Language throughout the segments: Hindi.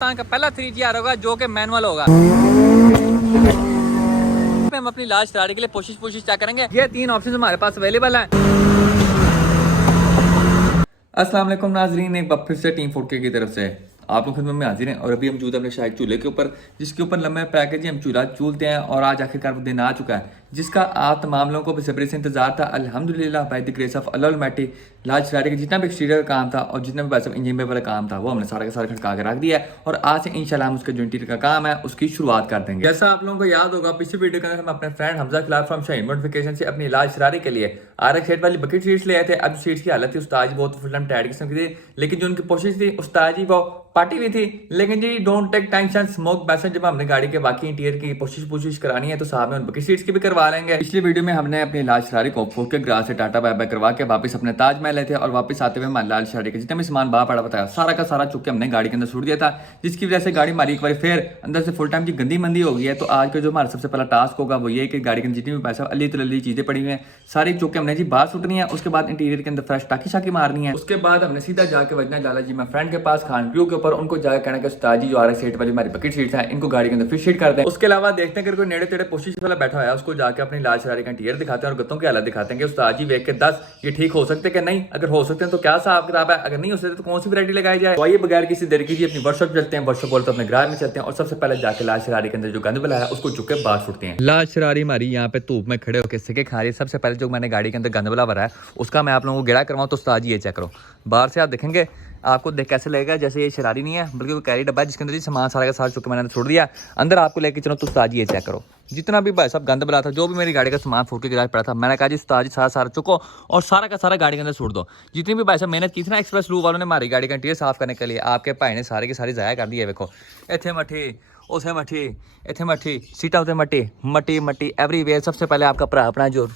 का पहला 3GR होगा जो कि मैनुअल होगा। हम अपनी लाश चलाने के लिए कोशिश क्या करेंगे, ये 3 ऑप्शन हमारे पास अवेलेबल हैं। अस्सलाम वालेकुम नाजरीन, एक बार फिर से टीम 4K की तरफ से आप लोग खिदमत में हाजिर हैं। और अभी हम मौजूद अपने शायद चूल्हे के ऊपर, जिसके ऊपर लंबे पैकेज हम चूल्हा चूलते हैं। और आज आखिरकार वो दिन आ चुका है जिसका आप तमाम लोगों को बेसब्री से इंतजार था। अल्हम्दुलिल्लाह by the grace of Allah Almighty लाज शरारी का जितना भी एक्सटीरियर का काम था और जितना भी वैसे इंजन पे वाला काम था वो हमने सारा का सारा खड़का के रख दिया है। और आज से इंशाल्लाह हम उसका जो इंटीरियर का काम है उसकी शुरुआत कर देंगे। जैसा आप लोगों को याद होगा, पिछले वीडियो के अंदर हम अपने फ्रेंड हमजा खिलाफ फ्रॉम शाहीन मॉडिफिकेशन से अपनी लाज शरारी के लिए आरक शेड वाली बकेट शीट्स ले आए थे। अब शीट्स की हालत थी उस्ताद जी बहुत फुल टाइम टायर्ड किस्म की थी, लेकिन जो उनकी कोशिश थी उस्ताद जी वो पार्टी हुई थी। लेकिन जी don't take tension smoke message, जब हमने गाड़ी के बाकी इंटीरियर की कोशिश करानी है तो साहब में बकेट शीट्स की भी करवा लेंगे। पिछली वीडियो में हमने अपनी लाल शरारी को फोक के ग्रास से टाटा बाय बाय करवा के वापस अपने ताज महल थे। और वापस आते हुए हमारे लाल शरारी के जितना भी सामान बाहर पड़ा बताया सारा का सारा चुप के हमने गाड़ी के अंदर छोड़ दिया था, जिसकी वजह से गाड़ी हमारी एक बार फिर अंदर से फुल टाइम की गंदी मंदी हो गई है। तो आज का जो हमारा सबसे पहला टास्क होगा वो ये कि गाड़ी के अंदर जितनी भी पैसा अली तली चीजें पड़ी हुई हैं सारी चुप के हमने जी बाहर सुटनी है। उसके बाद इंटीरियर के अंदर फ्रेश टाकी शाकी मारनी है। उसके बाद हमने सीधा जाके बजना है लाला जी मैं फ्रेंड के पास खान क्रू के ऊपर, उनको जाकर कहना कि उस्ताद जी जो आरएक्स सेट वाली हमारी बकेट शीट्स हैं इनको गाड़ी के अंदर फिर शीट कर दें। उसके अलावा देखते हैं कि कोई नेड़े तेड़े कोशिश वाला बैठा हुआ है उसको जाके अपनी लाल शरारी का इंटीरियर दिखाते हैं और गत्तों की हालत दिखाते हैं कि उस्ताद जी देख के 10 ये ठीक हो सकते हैं कि नहीं, अगर हो सकते हैं तो क्या हिसाब किताब है, अगर नहीं हो सकते तो कौन सी वैरायटी लगाई जाए। तो आइए बगैर किसी देर की अपनी वर्कशॉप चलते हैं। वर्कशॉप बोलते अपने गैराज में चलते हैं और सबसे पहले जाके लाल शरारी के अंदर जो गंद बला है उसको चुप के बाहर छुटते हैं। लाल शरारी हमारी यहाँ पे धूप में खड़े होकर सिके खा रही है। सबसे पहले जो मैंने गाड़ी के अंदर गंद बला भरा है उसका मैं आप लोगों को गेड़ा करवाऊँ। तो उस्ताद जी ये चेक करो, बाहर से आप देखेंगे आपको देख कैसे लगेगा जैसे ये शरारी नहीं है बल्कि वो कैरी डब्बा है जिसके अंदर सामान सारा का सारा चुके मैंने छोड़ दिया। अंदर आपको लेके चलो तो उस्ताद जी ये चेक करो, जितना भी भाई साहब गंद बला था, जो भी मेरी गाड़ी का सामान फूट के गिराज पड़ा था, मैंने कहा जी उस्ताद जी सारा चुको और सारा का सारा गाड़ी के अंदर छोड़ दो। जितनी भी भाई साहब मेहनत की थी ना एक्सप्रेस लू वालों ने हमारी गाड़ी का इंटीरियर साफ करने के लिए, आपके भाई ने सारे की सारी ज़ाया कर दी है। देखो इतने मठी उसे मठी इतने मठी सीटा उसे मट्टी एवरीवेयर। सबसे पहले आपका भरा अपना जो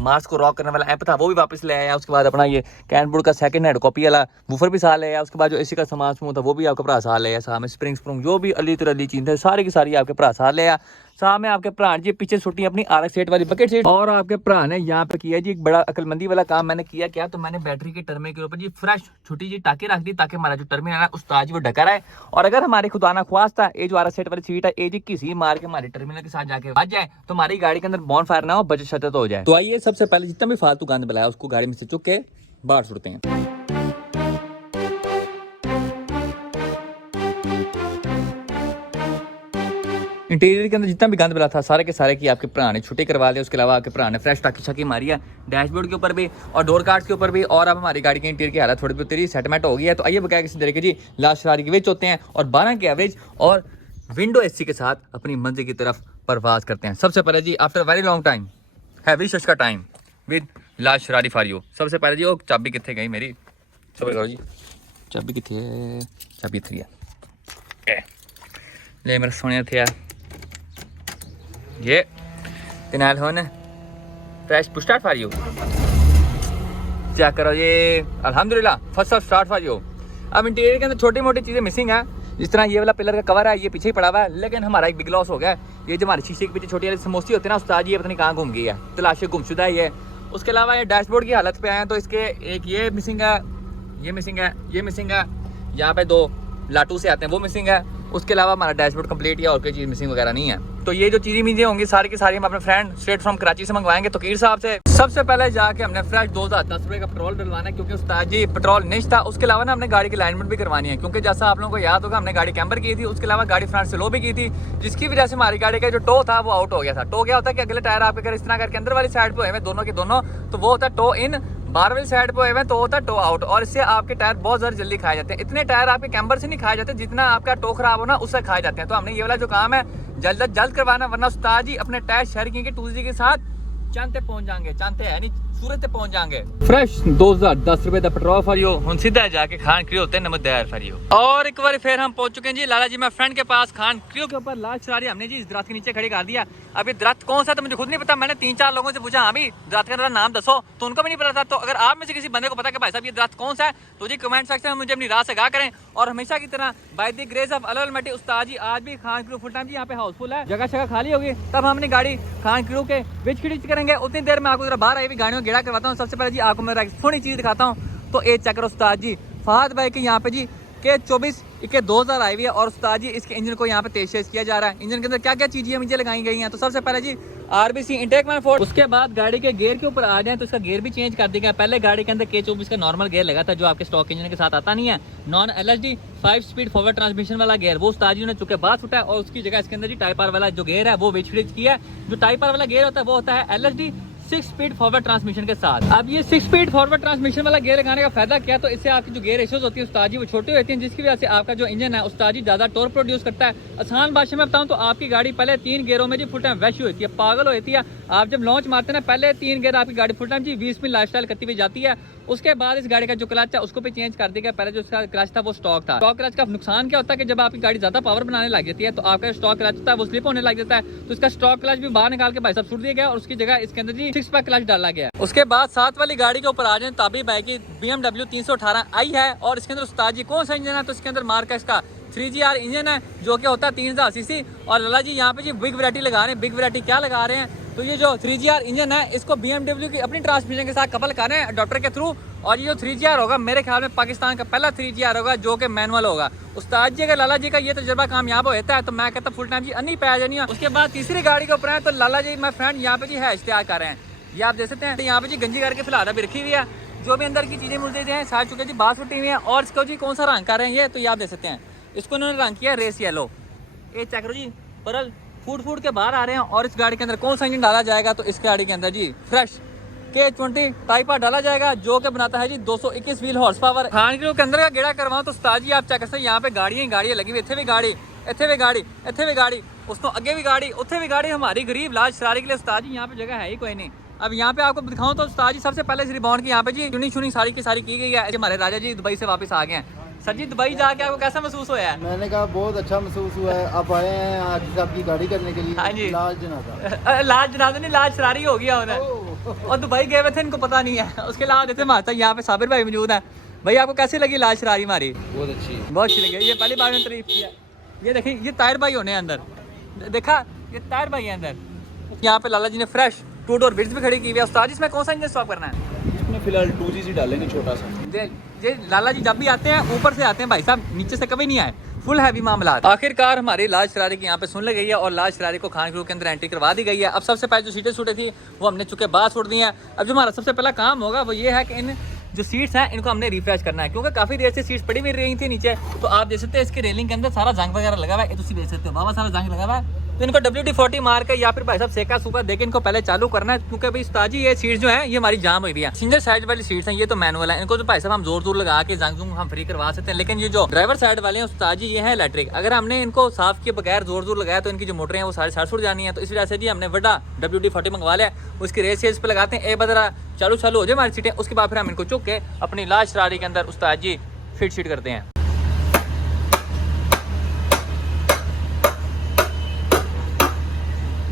मार्स को रॉक करने वाला ऐप था वो भी वापस ले आया। उसके बाद अपना ये कैनवुड का सेकंड हैंड कॉपी वाला वूफर भी साथ ले आया। उसके बाद जो एसी का सामान समूह था वो भी आपका भरा साथ ले आया। सामने स्प्रिंग जो भी अली तरली चीज़ है सारी की सारी आपके भरा साथ ले आया। सामने आपके भरा जी पीछे छुट्टी अपनी आरएक्स सेट वाली बकेट सेट। और आपके भरा ने यहाँ पे किया जी एक बड़ा अकलमंदी वाला काम मैंने किया। क्या तो मैंने बैटरी के टर्मिनल के ऊपर जी फ्रेश छोटी जी टाके रख दी ताकि हमारा जो टर्मिनल है उस्ताद जी वो ढका रहे। और अगर हमारे खुदा ना ख्वास्ता ये जो आरएक्स सेट वाली सीट है ये जी किसी मार के हमारे टर्मिनल के साथ जाके बच जाए तो हमारी गाड़ी के अंदर बॉन फायर ना हो, बचत शतत हो जाए। तो आइए सबसे पहले जितना भी फालतू गंद बलाया उसको गाड़ी में से चुक के बाहर छोड़ते हैं। इंटीरियर के अंदर जितना भी गंद बला था सारे के सारे की आपके भरा ने छुट्टी करवा लिया। उसके अलावा आपके भरा ने फ्रेश टाकी शाकी मारी है डैशबोर्ड के ऊपर भी और डोर कार्ड्स के ऊपर भी। और अब हमारी गाड़ी के इंटीरियर की हालत थोड़ी बहुत सेटलमेंट हो गई है। तो आइए बकाया किसी तरीके जी लाल शरारी के वेच होते हैं और 12 के एवरेज और विंडो एसी के साथ अपनी मंजिल की तरफ परवाज करते हैं। सबसे पहले जी after very long time heavy शश का टाइम विद लाल शरारी फॉर यू। सबसे पहले जी वो चाबी कितने गई मेरी, सब करो जी चाबी कितने, चाबी थी है ले मेरा सोने थे ये तिनाल होने fresh push start for you. Check करो ये अल्हम्दुलिल्लाह फर्स्ट स्टार्ट फॉर यू। अब इंटीरियर के अंदर छोटी मोटी चीज़ें मिसिंग है, जिस तरह ये वाला पिलर का कवर है ये पीछे ही पड़ा हुआ है। लेकिन हमारा एक बिग लॉस हो गया, ये जो हमारे शीशे के पीछे छोटी वाली समोसी होती है ना उस्ताद जी ये पता नहीं कहाँ घूम गई है, तलाशी गुमशुदा है ये। उसके अलावा ये डैशबोर्ड की हालत पे आए हैं तो इसके एक ये मिसिंग है, ये मिसिंग है, ये मिसिंग है, यहाँ पे 2 लाटू से आते हैं वो मिसिंग है। उसके अलावा हमारा डैशबोर्ड कंप्लीट या और कोई चीज़ मिसिंग वगैरह नहीं है। तो ये जो चीज़ें होंगी सारी की सारी हम अपने फ्रेंड स्ट्रेट फ्रॉम कराची से मंगवाएंगे तकीर साहब से। सबसे पहले जाके हमने फ्रेश 2010 रुपये का पेट्रोल डलवाना है क्योंकि उस्ताद जी पेट्रोल नहीं था। उसके अलावा ना हमने गाड़ी की अलाइनमेंट भी करवानी है क्योंकि जैसा आप लोगों को याद होगा हमने गाड़ी कैम्पर की थी। उसके अलावा गाड़ी फ्रंट से लो भी की थी जिसकी वजह से हमारी गाड़ी का जो टो था वो आउट हो गया था। टो क्या होता है कि अगले टायर आपके अगर इस तरह करके अंदर वाली साइड पे हुए दोनों के दोनों तो वो होता है टो इन, बाहर वाली साइड पे हुए तो होता है टो आउट। और इससे आपके टायर बहुत ज़्यादा जल्दी खाए जाते हैं। इतने टायर आपके कैम्बर से नहीं खाए जाते जितना आपका टो खराब हो ना उससे खाए जाते हैं। तो हमने ये वाला जो काम है जल्द करवाना, वरना उस्ताद जी अपने टायर शहर के टूजी के साथ चांते पहुंच जाएंगे, चांते है नहीं सूरत पहुंच जाएंगे। फ्रेश 2010 रुपए का पेट्रोल फॉर यू। हम सीधा जाके खान क्रियो होते हैं नमक दयार फॉर यू। और एक बार फिर हम पहुंच चुके हैं जी लाला जी मैं फ्रेंड के पास खान क्रियो के ऊपर। लाल शरारी हमने जी इस दरख्त के नीचे खड़ी कर दिया। अभी दरख्त कौन सा तो मुझे खुद नहीं पता, मैंने 3-4 लोगों से पूछा हाँ भी दरख्त का नाम दसो तो उनको भी नहीं पता था। तो अगर आप में से किसी बंदे को पता कि भाई साहब ये दरख्त कौन सा है तो जी कमेंट सेक्शन में मुझे अपनी राय से आगाह करें। और हमेशा की तरह by the grace of Allah Almighty उस्ताद जी आज भी खान क्रियो फुल टाइम जी यहाँ पे हाउसफुल है, जगह खाली होगी। तब हमने गाड़ी खान क्रियो के विच खिड़ीच करेंगे। उतनी देर में आपको बाहर आई हुई गाड़ियों को गेड़ा करवाता हूँ। सबसे पहले जी आपको मैं थोड़ी चीज़ दिखाता हूँ। तो एक चक्कर उस्ताद जी फहद भाई के यहाँ पे जी के 24 इसके 2000 आई हुई है और उस्ताद जी इसके इंजन को यहाँ पे तेज किया जा रहा है। इंजन के अंदर क्या क्या चीजें मुझे लगाई गई हैं, तो सबसे पहले जी आरबीसी इंटेक मैनिफोल्ड। उसके बाद गाड़ी के गियर के ऊपर आ जाए तो इसका गियर भी चेंज कर दिया गया। पहले गाड़ी के अंदर K24 का नॉर्मल गियर लगा था जो आपके स्टॉक इंजन के साथ आता नहीं है, non LHD 5 speed forward transmission वाला गियर, वो उस्ताद जी ने चुके बाद फुटा है और उसकी जगह इसके अंदर जी टाइप आर वाला जो गियर है वो विच किया है। जो टाइप आर वाला गियर होता है वो होता है LHD 6 स्पीड फॉरवर्ड ट्रांसमिशन के साथ। अब ये 6 स्पीड फॉरवर्ड ट्रांसमिशन वाला गियर लगाने का फायदा क्या, तो इससे आपकी जो गियर रेशियोज होती है उस्ताद जी वो छोटी होती है, जिसकी वजह से आपका जो इंजन है उस्ताद जी ज्यादा टॉर्क प्रोड्यूस करता है। आसान भाषा में बताऊं तो आपकी गाड़ी पहले 3 गियरों में जी फुल टाइम वैसी होती है, पागल होती है। आप जब लॉन्च मारते हैं ना पहले 3 गियर आपकी गाड़ी फुल टाइम जी 20 में लाइफस्टाइल करती हुई जाती है। उसके बाद इस गाड़ी का जो क्लच है उसको भी चेंज कर दिया गया। पहले जो इसका क्लच था वो स्टॉक था। स्टॉक क्लच का नुकसान क्या होता है कि जब आपकी गाड़ी ज्यादा पावर बनाने लग जाती है तो आपका स्टॉक क्लच होता है वो स्लिप होने लग जाता है। तो इसका स्टॉक क्लच भी बाहर निकाल के भाई साहब सुट दिया गया और उसकी जगह इसके अंदर जी 6 पैक क्लच डाला गया। उसके बाद साथ वाली गाड़ी के ऊपर आ जाए ताबी बाइक की BMW 318 आई है और इसके अंदर उस्ताद जी कौन सा इंजन है, तो इसके अंदर मार्क है इसका 3GR इंजन है जो कि होता है 3000 सीसी। और लाला जी यहाँ पे जी बिग वैरायटी लगा रहे हैं। बिग वैरायटी क्या लगा रहे हैं, तो ये जो 3GR इंजन है इसको BMW की अपनी ट्रांसमिशन के साथ कपल कर रहे हैं अडॉप्टर के थ्रू। और ये जो 3GR होगा मेरे ख्याल में पाकिस्तान का पहला 3GR होगा जो कि मैनुअल होगा। उस्ताद जी अगर लाला जी का ये तजुर्बा कामयाब होता है तो मैं कहता फुल टाइम जी अन्नी पै जानी है। उसके बाद तीसरी गाड़ी के ऊपर है तो लाला जी माय फ्रेंड यहाँ पे जी है इश्तेहार कर रहे हैं। ये आप देख सकते हैं यहाँ पे जी गंजी करके फिलहाल भी रखी हुई है, जो भी अंदर की चीजें मुझे हैं साथ चुके जी बात फुटी हुई है। और इसको जी कौन सा रंग कर रहे हैं ये, तो ये आप देख सकते हैं इसको इन्होंने रंग किया रेस येलो। ये चेक करो जी परल फूट के बाहर आ रहे हैं। और इस गाड़ी के अंदर कौन सा इंजन डाला जाएगा, तो इस गाड़ी के अंदर जी फ्रेश K20 टाइप आर डाला जाएगा जो कि बनाता है जी 221 wheel horse power. Khan kilo के अंदर का गेड़ा करवाऊं तो उस्ताद जी आप चेक कर सकते हैं यहाँ पे गाड़ियाँ लगी हुई, इतने भी गाड़ी, इतने भी गाड़ी, इतने भी गाड़ी, उसको आगे भी गाड़ी, उत्थे भी गाड़ी। हमारी गरीब लाज शरारी के लिए उस्ताद जी यहाँ पे जगह है ही कोई नहीं। अब यहाँ पे आपको दिखाऊं तो उस्ताद जी सबसे पहले इस रिबॉन्ड की यहाँ पे जी चुनी सारी की सारी की गई है। हमारे राजा जी दुबई से वापस आ गए हैं। सर जी दुबई जाके आपको कैसा महसूस हुआ है? मैंने कहा बहुत अच्छा महसूस हुआ है। आप आए हैं आज आपकी गाड़ी करने के लिए। हाँ जी। लाल जनाजा लाज जनाजा नहीं, लाज शरारी हो गया उन्हें। और दुबई गए हुए थे, इनको पता नहीं है। उसके अलावा जैसे हमारे यहाँ पे साबिर भाई मौजूद है। भाई आपको कैसी लगी लाज शरारी हमारी? बहुत अच्छी लगी। ये पहली बार मैंने तारीफ किया। ये देखिए ये तायर भाई होने अंदर, देखा ये तायर भाई है अंदर। यहाँ पे लाला जी ने फ्रेश टू डोर बिट्स भी खड़ी की हुई है। उस्ताद जी इसमें कौन सा इंजन स्वैप करना है? इसमें फिलहाल 2GC डालेंगे छोटा सा। ये लाला जी जब भी आते हैं ऊपर से आते हैं भाई साहब, नीचे से कभी नहीं आए। फुल हैवी मामला। आखिरकार हमारी लाज शरारी की यहाँ पे सुन ली गई है और लाज शरारी को खान ग्रुप के अंदर एंट्री करवा दी गई है। अब सबसे पहले जो सीटें छूटे थी वो हमने चुके बाद छोड़ दी हैं। अब जो हमारा सबसे पहला काम होगा वो ये है कि इन जो सीट्स हैं इनको हमने रिफ्रेश करना है, क्योंकि काफी देर से सीट्स पड़ी हुई रही थी नीचे। तो आप देख सकते हैं इसके रेलिंग के अंदर सारा जंग वगैरह लगा हुआ है, तुम देख सकते हो बाबा सारा जंग लगा हुआ है। तो इनको WD-40 मार के या फिर भाई साहब सेका सूखा देके इनको पहले चालू करना है, क्योंकि भाई उस्ताद जी ये सीट्स जो है ये हमारी जाम हुई है। सिंगल साइड वाली सीट्स हैं, ये तो मैनुअल है। इनको तो भाई साहब हम जोर लगा के जंग हम फ्री करवा सकते हैं, लेकिन ये जो ड्राइवर साइड वाले हैं उस्ताद जी ये है इलेक्ट्रिक। अगर हमने इनको साफ किए बगैर जोर लगाया तो इनकी जो मोटरें हैं वो सारी साड़ जानी है। तो इस वजह से जी हमने बड़ा WD-40 मंगवा लिया, उसकी रेस पे लगाते हैं। एक बदरा चालू हो जाए हमारी सीटें, उसके बाद फिर हम इनको चुक के अपनी लाज शरारी के अंदर उस्ताद जी फिट शीट करते हैं।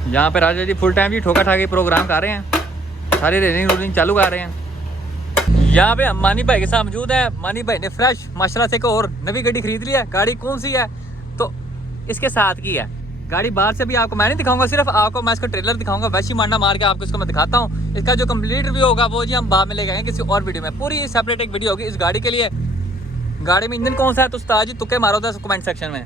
यहाँ पे राजा जी फुल टाइम जी ठोका ठाके प्रोग्राम कर रहे हैं, सारी रेलिंग रूलिंग चालू कर रहे हैं। यहाँ पे हम मानी भाई के साथ मौजूद है। मानी भाई ने फ्रेश माशाल्लाह से एक और नवी गाड़ी खरीद ली है। गाड़ी कौन सी है, तो इसके साथ की है गाड़ी। बाहर से भी आपको मैं नहीं दिखाऊंगा, सिर्फ आपको मैं इसका ट्रेलर दिखाऊंगा, वैसी मांडा मार के आपको इसको मैं दिखाता हूँ। इसका जो कंप्लीट रिव्यू होगा वो जी हम बाद में ले गए किसी और वीडियो में। पूरी सेपरेट एक वीडियो होगी इस गाड़ी के लिए। गाड़ी में इंजन कौन सा है तो उस्ताद जी तुक्के मारो था कमेंट सेक्शन में।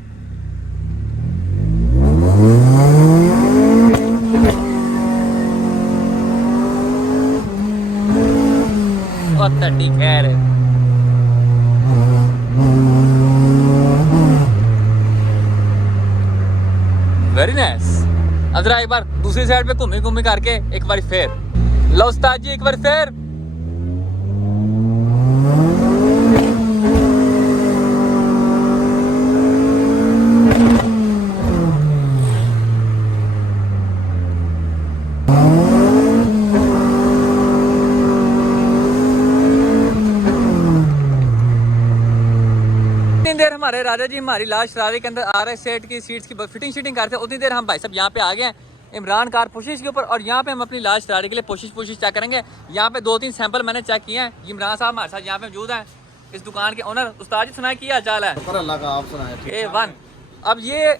खैर वेरी नाइस। अब जरा एक बार दूसरी साइड पे घूमी करके एक बार फिर लो उस्ताद जी, एक बार फिर। देर हमारे राजा जी हमारी लाज शरारी के अंदर RS सेट की सीट्स की फिटिंग शीटिंग करते हैं, उतनी देर हम भाई साहब यहाँ पे आ गए हैं इमरान कार पुशिश के ऊपर। और यहाँ पे हम अपनी लाज शरारी के लिए पुशिश चेक करेंगे। यहाँ पे 2-3 सैंपल मैंने चेक किए हैं। इमरान साहब हमारे साथ यहाँ पे मौजूद हैं, इस दुकान के ओनर। उस्ताद जी सुनाए क्या चाल है? अल्लाह का आप सुनाए। A1। अब ये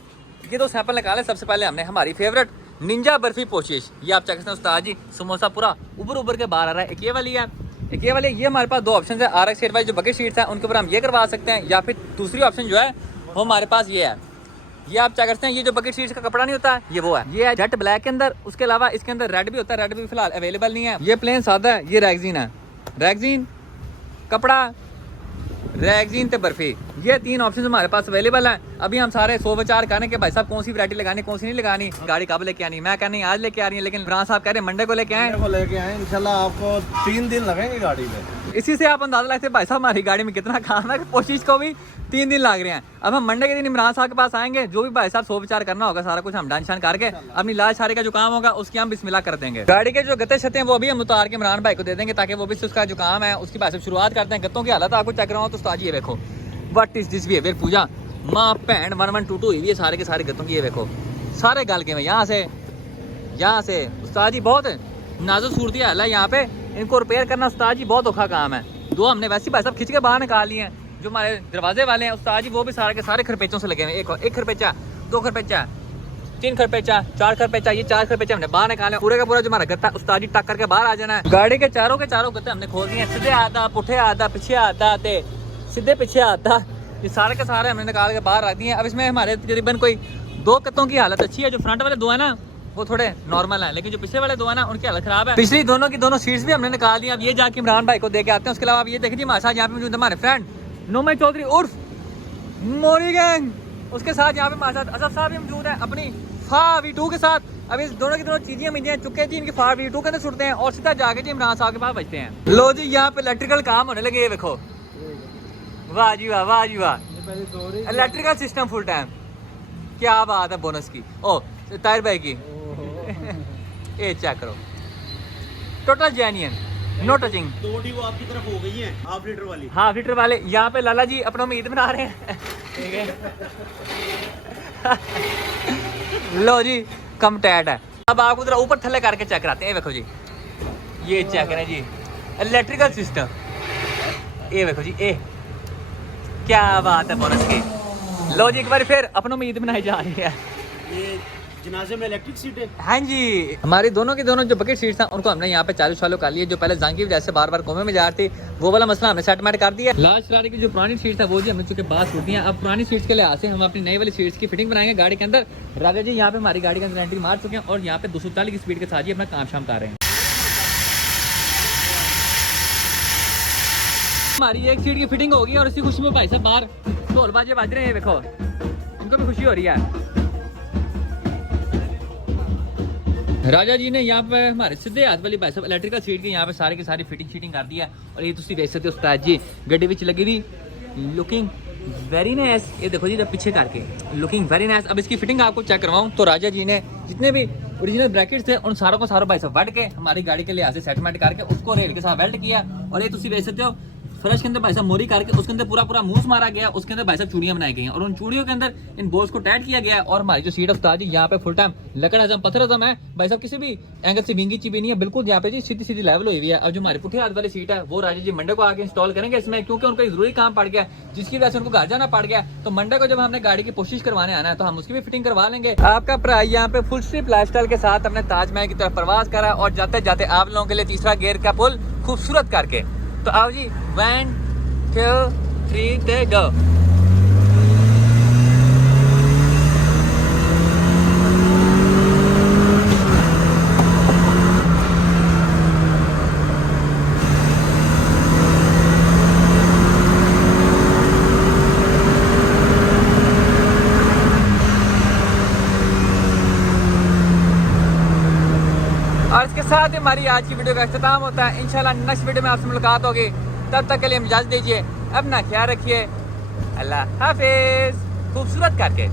2 सैंपल निकाले। सबसे पहले हमने हमारी फेवरेट निंजा बर्फी पुशिश, ये आप चेक करते हैं उस्ताद जी, समोसा पूरा उबर के बाहर आ रहा है। एक ये वाली है, एक ये वाली। ये हमारे पास 2 ऑप्शन है। RX 8 वाली जो बकेट शीट्स है उनके ऊपर हम ये करवा सकते हैं, या फिर दूसरी ऑप्शन जो है वो हमारे पास ये है। ये आप क्या करते हैं, ये जो बकेट सीट्स का कपड़ा नहीं होता ये वो है, ये है जेट ब्लैक के अंदर। उसके अलावा इसके अंदर रेड भी होता है, रेड भी फिलहाल अवेलेबल नहीं है। ये प्लेन सादा है, ये रैगजीन है, रैगजीन कपड़ा, रैगजीन ते बर्फी, ये 3 ऑप्शन हमारे पास अवेलेबल हैं। अभी हम सारे सो विचार करें कि भाई साहब कौन सी वैरायटी लगानी, कौन सी नहीं लगानी, गाड़ी कब लेके आनी। मैं कहनी आज लेके आ रही है, लेकिन इमरान साहब कह रहे हैं मंडे को लेके आए। इंशाल्लाह आपको 3 दिन लगेंगे गाड़ी में। इसी से आप अंदाजा लगते हैं भाई साहब हमारी गाड़ी में कितना काम है, कोशिश को भी 3 दिन लग रहे हैं। अब हम मंडे के दिन इमरान साहब के पास आएंगे, जो भी भाई साहब सो विचार करना होगा सारा कुछ हम डन शन करके अपनी लाल सारी का जो काम होगा उसकी हम बिस्मिल्लाह कर देंगे। गाड़ी के जो गत्ते छते हैं वो भी हम उतार के इमरान भाई को दे देंगे, ताकि वो भी उसका जो काम है उसकी भाई साहब शुरुआत करते हैं। गत्तों की हालत आपको चेक कराऊँ तो उस्ताद जी ये देखो, व्हाट इज दिस बिहेवियर पूजा, माँ भैन 1122 हुई है सारे के सारे गत्तों की। ये देखो सारे गल के में यहाँ से उस्ताद जी बहुत नाजुक सूरत हाल है यहाँ पे, इनको रिपेयर करना उस्ताद जी बहुत औखा काम है। 2 हमने वैसे भाई साहब खींच के बाहर निकाल लिए हैं, जो हमारे दरवाजे वाले हैं उस्ताद जी वो भी सारे के सारे खरपेचों से लगे हुए हैं। एक खरपेचा, 2 खरपेचा, 3 खरपेचा, 4 खरपेचा, ये 4 खरपेचा हमने बाहर निकाले। पूरे का पूरा जो हमारा गत्ता उस्ताद जी टक करके बाहर आ जाना है। गाड़ी के चारों गत्ते हमने खोल दिए, सीधे आता, पुठे आता, पीछे आता, सीधे पीछे आता, ये सारे के सारे हमने निकाल के बाहर रख दिए। अब इसमें हमारे तकरीबन कोई 2 गत्तों की हालत अच्छी है, जो फ्रंट वाले 2 है ना वो थोड़े नॉर्मल है, लेकिन जो पिछले वाले 2 है ना उनकी हालत खराब है। पिछली दोनों की दोनों सीट्स भी हमने निकाल दी। अब ये जाके इमरान भाई को दे के आते हैं। उसके अलावा अब ये देखिए हमारे साथ यहाँ पे मौजूद है हमारे फ्रेंड नोमई चौधरी उर्फ मोरी गैंग, उसके साथ यहाँ पे हमारे साथ असफ साहब भी मौजूद है अपनी FA-V2 के साथ। अब इस दोनों की दोनों चीजें मिल चुके जी, इनकी FA-V2 के अंदर छुटते हैं और सीधा जाके जी इमरान साहब के पास बचते हैं। लो जी यहाँ पे इलेक्ट्रिकल काम होने लगे, ये देखो, वाह जी वाह, वाह जी वाह, इलेक्ट्रिकल सिस्टम फुल टाइम, क्या बात है बोनस की। ओ ताहिर भाई की ये चेक करो, टोटल जेन्युइन, नो टचिंग। तो वो आपकी तरफ हो गई है हाफ लीटर वाले। यहाँ पे लाला जी अपनों में ईद मना रहे हैं, ठीक है। लो जी कम टैट है। अब आपको उधर ऊपर थल्ले करके चेक कराते हैं। देखो जी ये चेक करें जी इलेक्ट्रिकल सिस्टम, ये देखो जी, ए क्या बात है बोनस की। लो जी एक बार फिर अपनों में ईद मनाई जा रही है। ये जनाजे में इलेक्ट्रिक सीट है। हाँ जी, हमारी दोनों की दोनों जो बकेट सीट्स हैं उनको हमने यहाँ पे 40 सालों कर लिए। जो पहले जंग की वजह से बार बार कोमे में जा रही थी, वो वाला मसला हमने सेटमेंट कर दिया। लाल शरारे की जो पुरानी सीट्स है वो जी हमने चुके बात छूटी हैं। अब पुरानी सीट्स के लिहाज से हम अपनी नई वाली सीट्स की फिटिंग बनाएंगे गाड़ी के अंदर। राजा जी यहाँ पे हमारी गाड़ी का गारंटी मार चुके हैं और यहाँ पे 240 की स्पीड के साथ ही अपना काम शाम कर रहे हैं। हमारी एक सीट की फिटिंग होगी और इसी खुशी में भाई साहब बाहर ढोल बाजे बज रहे हैं। देखो इनको भी खुशी हो रही है। राजा जी ने यहाँ पे हमारे सीधे हाथ वाली भाई साहब इलेक्ट्रिकल सीट की यहाँ पे सारी की सारी फिटिंग शीटिंग कर दी है। और ये तुम देख सकते हो उस्ताद जी गड्डी विच लगी हुई, लुकिंग वेरी नाइस। ये देखो जी पीछे करके लुकिंग वेरी नाइस। अब इसकी फिटिंग आपको चेक करवाऊँ तो राजा जी ने जितने भी ओरिजिनल ब्रैकेट्स थे उन सारों को सारों भाई साहब वट के हमारी गाड़ी के लिहाज से सेटमेंट करके उसको रेल के साथ वेल्ड किया। और ये तुम देख सकते हो फ्रेश के अंदर भाई साहब मोरी करके उसके अंदर पूरा मूस मारा गया, उसके अंदर भाई साहब चूड़ियां बनाई गई हैं और उन चूड़ियों के अंदर इन बोल्स को टाइट किया गया है। और हमारी जो सीट है उस्ताद जी यहाँ पे फुल टाइम लकड़ हजम पत्थर हजम है भाई साहब, किसी भी एंगल से विंगी चिपी नहीं है, बिल्कुल यहाँ पे जी सीधी सीधी लेवल हुई है। और जो हमारी पुठे हाथ वाली सीट है वो राजा जी मंडे को आके इंस्टॉल करेंगे इसमें, क्योंकि उनका जरूरी काम पड़ गया जिसकी वजह से उनको घर जाना पड़ गया। तो मंडे को जब हमने गाड़ी की कोशिश करवाने आना है तो हम उसकी भी फिटिंग करवा लेंगे। आपका प्राइस यहाँ पे फुल स्ट्रिप लाइफस्टाइल के साथ अपने ताजमहल की तरफ प्रवास करा और जाते जाते आप लोगों के लिए तीसरा गियर का पुल खूबसूरत करके। तो आओ जी 1 2 3 ते गो। और इसके साथ ही हमारी आज की वीडियो का इख्तिताम होता है। इंशाल्लाह नेक्स्ट वीडियो में आपसे मुलाकात होगी, तब तक के लिए हम इजाज़त दीजिए, अपना ख्याल रखिए, अल्लाह हाफिज़। खूबसूरत करके।